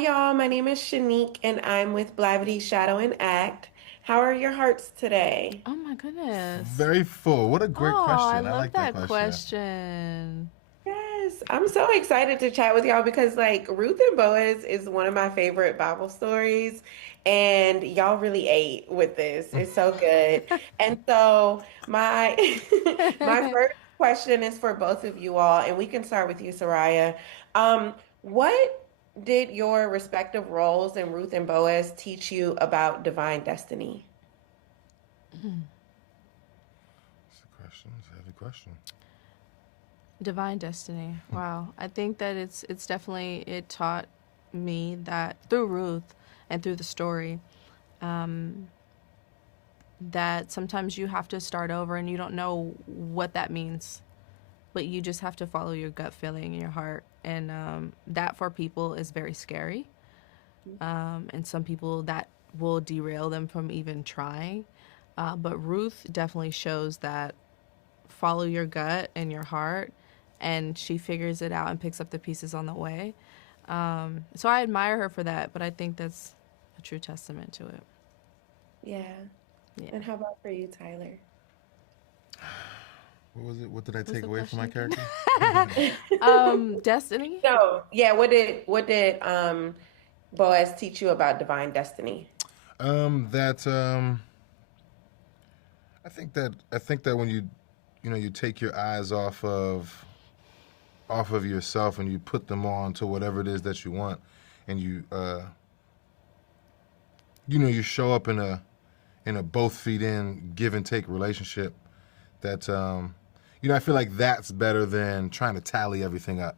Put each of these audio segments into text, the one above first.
y'all. My name is Shanique, and I'm with Blavity Shadow and Act. How are your hearts today? Oh my goodness. Very full. What a great Oh, I question. I love like that that question. question. Yes, I'm so excited to chat with y'all because, like, Ruth and Boaz is one of my favorite Bible stories, and y'all really ate with this. It's so good. And so, my my first question is for both of you all, and we can start with you, Serayah. What did your respective roles in Ruth and Boaz teach you about divine destiny? It's a question. It's a heavy question. Divine destiny. Wow. I think that it's definitely it taught me that through Ruth and through the story that sometimes you have to start over and you don't know what that means, but you just have to follow your gut feeling in your heart. And that for people is very scary. And some people that will derail them from even trying. But Ruth definitely shows that follow your gut and your heart, and she figures it out and picks up the pieces on the way. So I admire her for that, but I think that's a true testament to it. Yeah. Yeah. And how about for you, Tyler? What was it? What did I What's take the away from question my again? character? Destiny. No, yeah, what did Boaz teach you about divine destiny? That I think that when you take your eyes off of yourself and you put them on to whatever it is that you want, and you show up in a both feet in give and take relationship. That I feel like that's better than trying to tally everything up,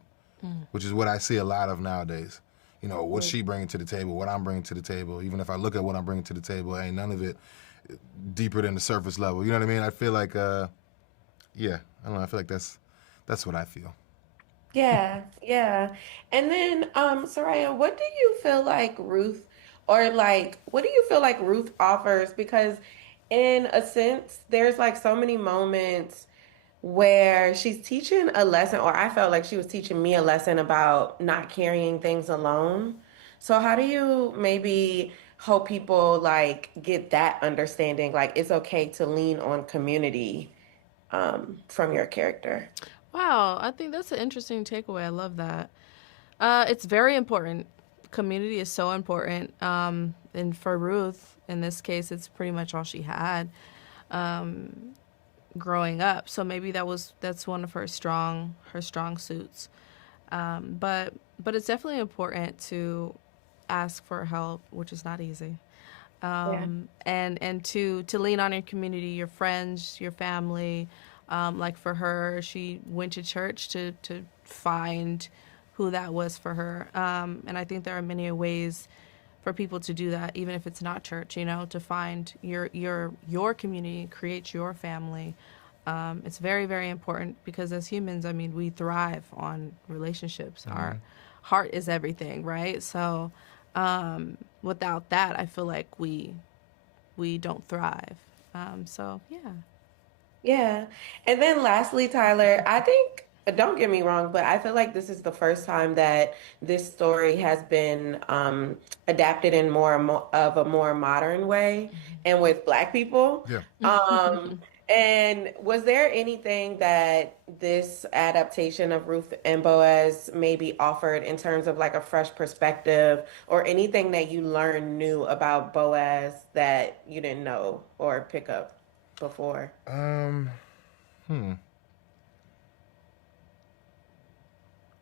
which is what I see a lot of nowadays. What Mhm. she bringing to the table, what I'm bringing to the table. Even if I look at what I'm bringing to the table, ain't none of it deeper than the surface level. You know what I mean? I feel like, yeah, I don't know. I feel like that's what I feel. Yeah, yeah. And then, Soraya, what do you feel like Ruth, or like, what do you feel like Ruth offers? Because in a sense, there's like so many moments where she's teaching a lesson, or I felt like she was teaching me a lesson about not carrying things alone. So how do you maybe help people like get that understanding? Like it's okay to lean on community, from your character. Wow, I think that's an interesting takeaway. I love that. It's very important. Community is so important. And for Ruth, in this case, it's pretty much all she had growing up. So maybe that's one of her strong suits. But it's definitely important to ask for help, which is not easy. Yeah. And to lean on your community, your friends, your family. Like for her, she went to church to find who that was for her. And I think there are many ways for people to do that, even if it's not church. To find your community, create your family. It's very very important because as humans, I mean, we thrive on relationships. Our heart is everything, right? So without that, I feel like we don't thrive. So yeah. Yeah. And then lastly, Tyler, I think, don't get me wrong, but I feel like this is the first time that this story has been adapted in of a more modern way and with Black people. Yeah. And was there anything that this adaptation of Ruth and Boaz maybe offered in terms of like a fresh perspective or anything that you learned new about Boaz that you didn't know or pick up before? Um. Hmm.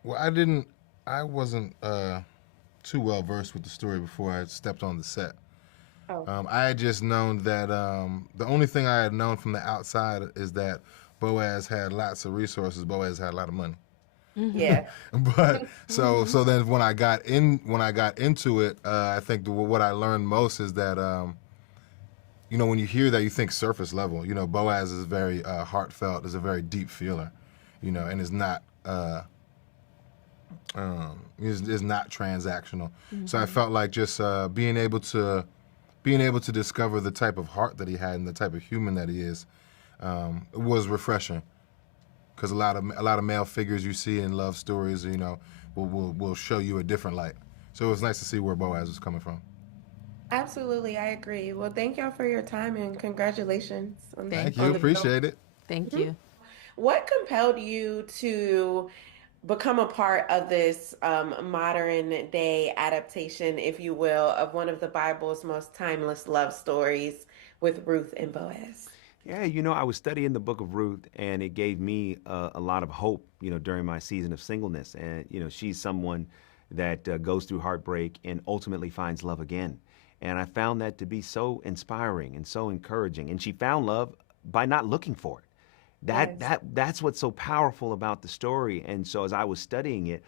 Well, I didn't. I wasn't too well versed with the story before I stepped on the set. Oh, I had just known that the only thing I had known from the outside is that Boaz had lots of resources. Boaz had a lot of money. yeah. But so then when I got into it, I think what I learned most is that when you hear that you think surface level. Boaz is very heartfelt, is a very deep feeler, and is not transactional. So I felt like just being able to discover the type of heart that he had and the type of human that he is was refreshing. Because a lot of male figures you see in love stories, will show you a different light. So it was nice to see where Boaz was coming from. Absolutely, I agree. Well, thank y'all for your time and congratulations Thank Thank you. on the you. film. Appreciate it. Thank Mhm. you. What compelled you to become a part of this modern day adaptation, if you will, of one of the Bible's most timeless love stories with Ruth and Boaz? Yeah, I was studying the book of Ruth, and it gave me a lot of hope, during my season of singleness. And, she's someone that goes through heartbreak and ultimately finds love again. And I found that to be so inspiring and so encouraging. And she found love by not looking for it. Yes. That's what's so powerful about the story. And so as I was studying it,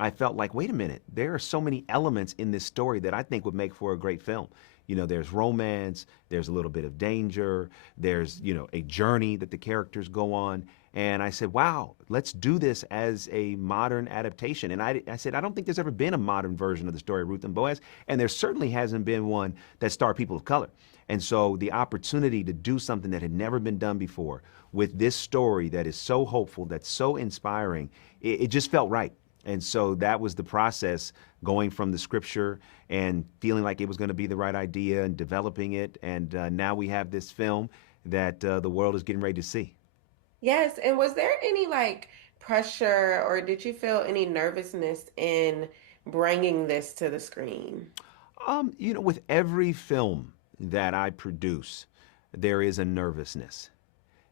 I felt like, wait a minute, there are so many elements in this story that I think would make for a great film. There's romance, there's a little bit of danger, there's, a journey that the characters go on. And I said, wow, let's do this as a modern adaptation. And I said, I don't think there's ever been a modern version of the story of Ruth and Boaz. And there certainly hasn't been one that starred people of color. And so the opportunity to do something that had never been done before with this story that is so hopeful, that's so inspiring, it just felt right. And so that was the process, going from the scripture and feeling like it was going to be the right idea and developing it. And now we have this film that the world is getting ready to see. Yes. And was there any like pressure or did you feel any nervousness in bringing this to the screen? With every film that I produce, there is a nervousness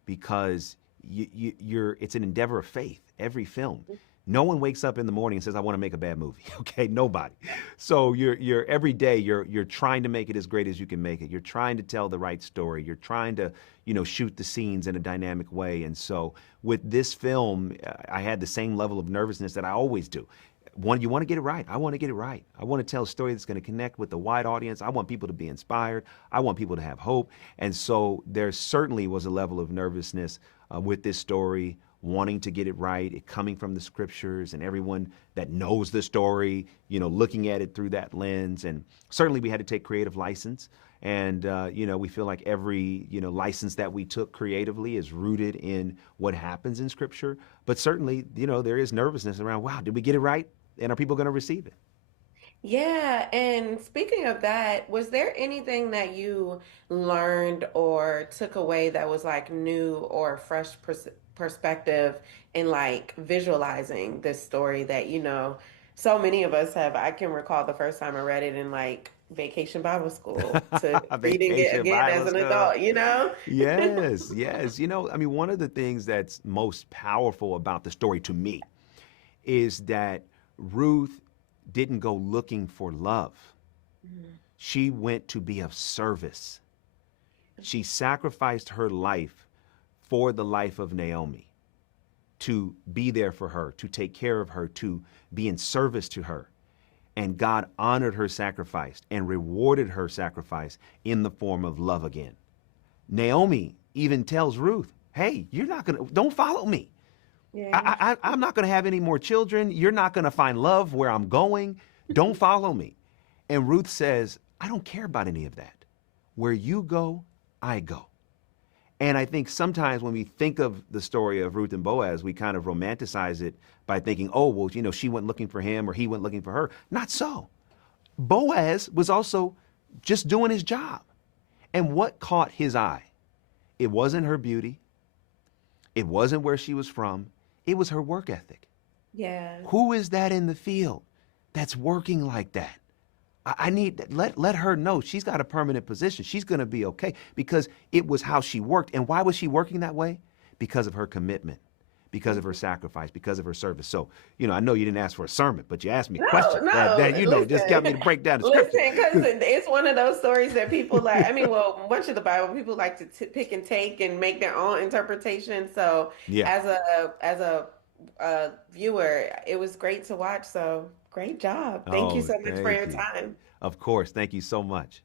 because it's an endeavor of faith. Every film, no one wakes up in the morning and says, "I want to make a bad movie." Okay, nobody. So you're every day you're trying to make it as great as you can make it. You're trying to tell the right story. You're trying to shoot the scenes in a dynamic way. And so with this film, I had the same level of nervousness that I always do. You want to get it right. I want to get it right. I want to tell a story that's going to connect with the wide audience. I want people to be inspired. I want people to have hope. And so there certainly was a level of nervousness with this story, wanting to get it right, it coming from the scriptures, and everyone that knows the story, looking at it through that lens. And certainly we had to take creative license. And, we feel like every, license that we took creatively is rooted in what happens in scripture. But certainly, there is nervousness around, wow, did we get it right? And are people going to receive it? Yeah, and speaking of that, was there anything that you learned or took away that was like new or fresh perspective in like visualizing this story that, so many of us have? I can recall the first time I read it in like Vacation Bible School to reading it Vacation again as Bible an School. adult? Yes, yes. One of the things that's most powerful about the story to me is that Ruth didn't go looking for love. Mhm. She went to be of service. She sacrificed her life for the life of Naomi, to be there for her, to take care of her, to be in service to her. And God honored her sacrifice and rewarded her sacrifice in the form of love again. Naomi even tells Ruth, hey, don't follow me. Yeah. I'm not going to have any more children. You're not going to find love where I'm going. Don't follow me. And Ruth says, I don't care about any of that. Where you go, I go. And I think sometimes when we think of the story of Ruth and Boaz, we kind of romanticize it by thinking, oh, well, she went looking for him or he went looking for her. Not so. Boaz was also just doing his job. And what caught his eye? It wasn't her beauty. It wasn't where she was from. It was her work ethic. Yeah. Who is that in the field that's working like that? I need let her know she's got a permanent position. She's going to be okay because it was how she worked. And why was she working that way? Because of her commitment, because of her sacrifice, because of her service. So, I know you didn't ask for a sermon, but you asked me a No, question no, that just got me listen. to break down the scripture. Listen, because it's one of those stories that people like. I mean, well, much of the Bible, people like to pick and take and make their own interpretation. So, Yeah. as a viewer, it was great to watch. So, great job. Thank you Oh, so much for thank your you. time. Of course. Thank you so much.